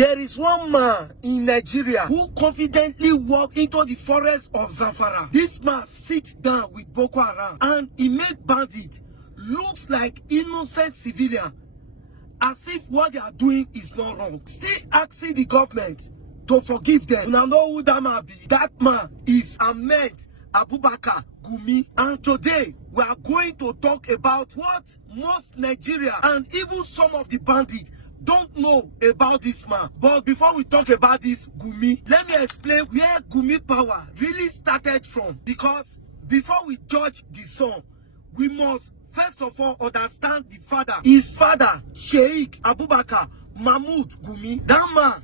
There is one man in Nigeria who confidently walked into the forest of Zamfara. This man sits down with Boko Haram and he makes bandits looks like innocent civilians, as if what they are doing is not wrong. Still asking the government to forgive them. You know who that man be? That man is Ahmad Abubakar Gumi. And today we are going to talk about what most Nigerians and even some of the bandits don't know about this man. But before we talk about this Gumi, let me explain where Gumi power really started from. Because before we judge the son, we must first of all understand the father. His father, Sheikh Abubakar Mahmoud Gumi. That man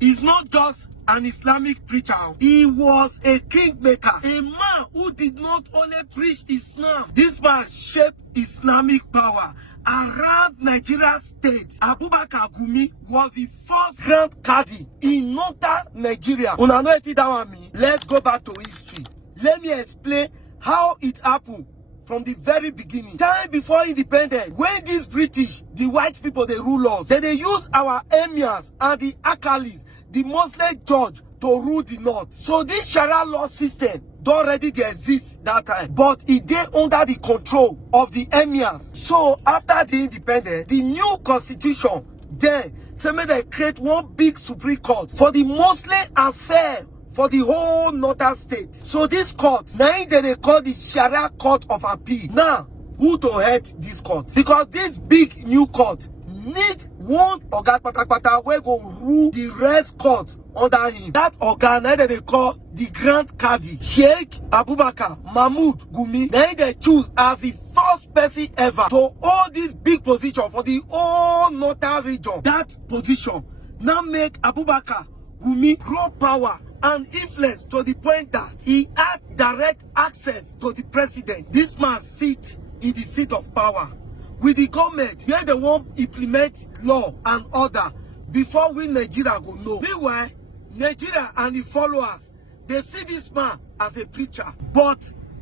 is not just an Islamic preacher. He was a kingmaker, a man who did not only preach Islam. This man shaped Islamic power around Nigeria state. Abubakar Gumi was the first Grand Khadi in northern Nigeria. Una know that one me. Let's go back to history. Let me explain how it happened from the very beginning. Time before independence, when these British, the white people, they rule us, then they use our emirs and the akalis, the Muslim judge, to rule the north. So this Sharia law system already exist that time, but it dey under the control of the emirs. So after the independence, the new constitution then say make they create one big Supreme Court for the Muslim affair for the whole northern state. So this court, now they call the Sharia Court of Appeal. Now, who to head this court? Because this big new court need one Oga Patapata where go rule the rest court under him. That Oga, now they call the Grand Khadi, Sheikh Abubakar Mahmoud Gumi. Now they choose as the first person ever to hold this big position for the whole northern region. That position now make Abubakar Gumi grow power and influence to the point that he had direct access to the president. This man sits in the seat of power with the government where they won't implement law and order before we Nigeria go know. Meanwhile, Nigeria and the followers, they see this man as a preacher, but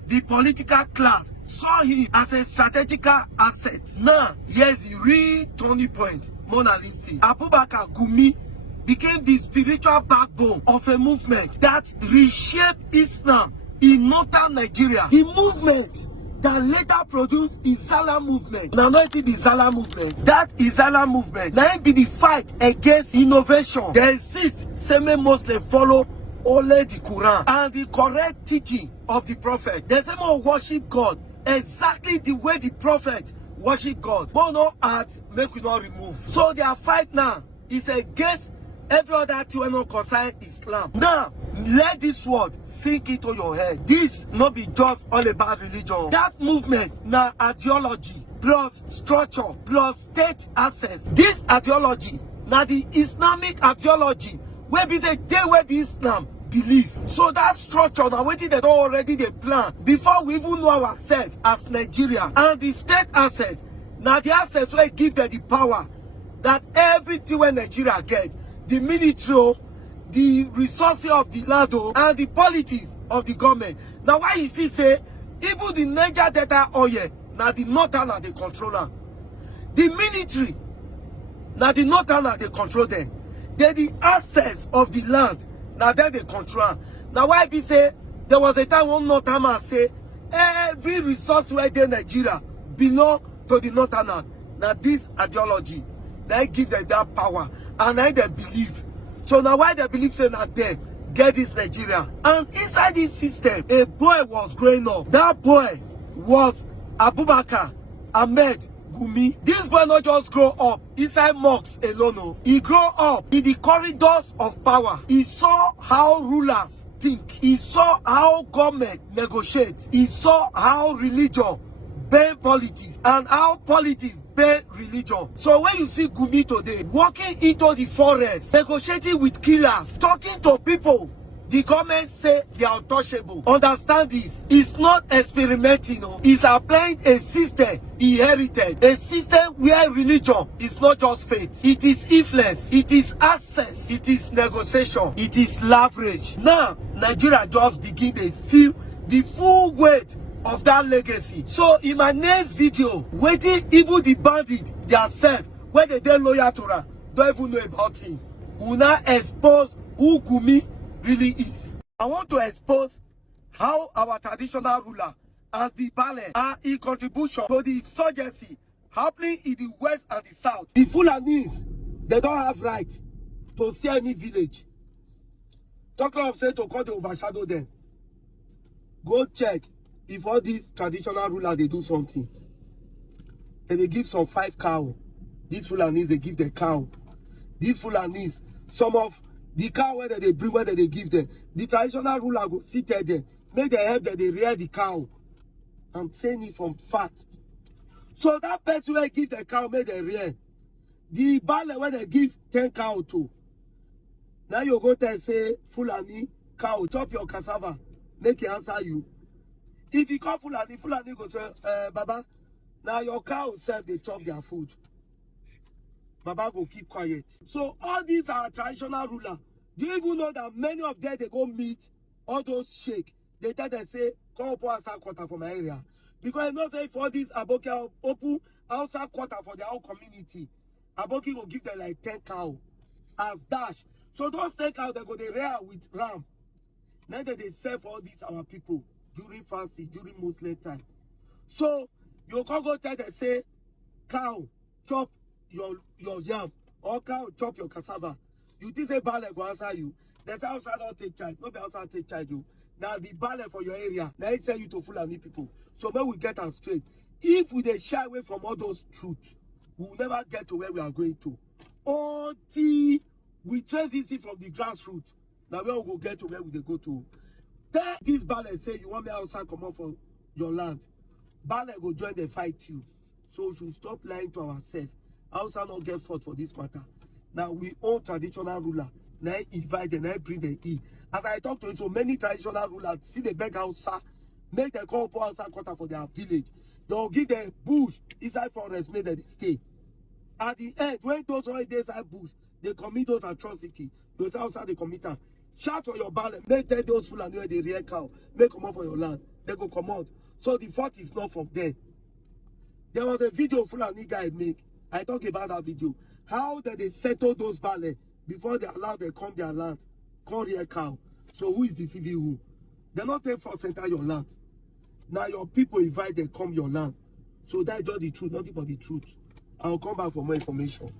the political class saw him as a strategical asset. Now, here's the real turning point. Mona Lisa. Abubakar Gumi became the spiritual backbone of a movement that reshaped Islam in northern Nigeria. The movement that later produced the Izala movement. Now, not the Izala movement. That Izala movement now be the fight against innovation. There exists same Muslim follow only the Quran and the correct teaching of the prophet. They say more worship God exactly the way the prophet worship God. But no add, make we not remove. So their fight now is against every other thing will not concern Islam. Now, let this word sink into your head. This not be just all about religion. That movement now ideology plus structure plus state access. This ideology now the Islamic ideology where be the day where be Islam believe. So that structure now waiting they don't already they plan before we even know ourselves as Nigeria. And the state access now the access will give them the power that everything when Nigeria get, the military, the resources of the land, and the politics of the government. Now why you see say even the Niger Delta oil now the northern they control them. The military now the northern they control them. They the access of the land now then they control. Now why be say there was a time one northern man say every resource where they Nigeria belong to the northern. Now this ideology they give them that power. And now they believe. So now why they believe say that they get this Nigeria. And inside this system, a boy was growing up. That boy was Abubakar Ahmad Gumi. This boy not just grow up inside mosques alone. No. He grew up in the corridors of power. He saw how rulers think. He saw how government negotiates. He saw how religion bend politics and how politics bend religion. So when you see Gumi today walking into the forest, negotiating with killers, talking to people, the government say they are untouchable. Understand this. It's not experimenting. No. It's applying a system inherited. A system where religion is not just faith. It is influence. It is access. It is negotiation. It is leverage. Now, Nigeria just begin to feel the full weight of that legacy. So in my next video, waiting even the bandit themselves, when they loyal to her, don't even know about him. we will now expose who Gumi really is. I want to expose how our traditional ruler and the balance are in contribution to the insurgency happening in the west and the south. The Fulanis, they don't have right to see any village. Talking of saying to call, they overshadow them. Go check if all these traditional rulers, they do something. And they give some 5 cow. These Fulanis, they give the cow. These Fulanis, some of the cow where they bring, where they give them, the traditional ruler go sit there, make them help them, they rear the cow. I'm saying it from fact. So that person where give the cow, make them rear. The ballet where they give 10 cow to. Now you go there and say, Fulani, cow, chop your cassava, make it answer you. If you call Fulani, Fulani go say, Baba, now your cow self, they chop their food. Baba go keep quiet. So all these are traditional rulers. Do you even know that many of them, they go meet all those sheikh? They tell them, say, come up outside quarter for my area. Because you know, say, for this Aboki open outside quarter for their own community, Aboki will give them like 10 cow as dash. So those 10 cow, they go they rear with ram. Now that they sell for all these our people during fasting, during Muslim time. So you can go tell them, say, cow, chop your yam, or cow, chop your cassava. You think say ballet go answer you. They say outside don't take charge. Nobody outside take charge you. Now the ballet for your area, now it send you to Fulani people. So when we get us straight, if we dey shy away from all those truths, we will never get to where we are going to. Until we trace this thing from the grassroots, now where we go get to where we dey go to. Tell this ballet say you want me outside come out for your land. Ballet go join the fight you. So we should stop lying to ourselves. Outside not get fought for this matter. Now we own traditional ruler. Now invite them, now bring them in. As I talk to you, so many traditional rulers see the beg outside, make them call for outside quarter for their village. They'll give them bush inside forest, make them stay. At the end, when those already inside bush, they commit those atrocities. Those outside they commit them. Shout on your ballot, make tell those Fulani where they rear cow, make come out for your land. They go come out. So the fault is not from there. There was a video Fulani guy make. I talk about that video. How did they settle those ballets before they allow them come their land, come rear cow. So who is deceiving who? They're not there for center your land. Now your people invite them come your land. So that's just the truth, nothing but the truth. I'll come back for more information.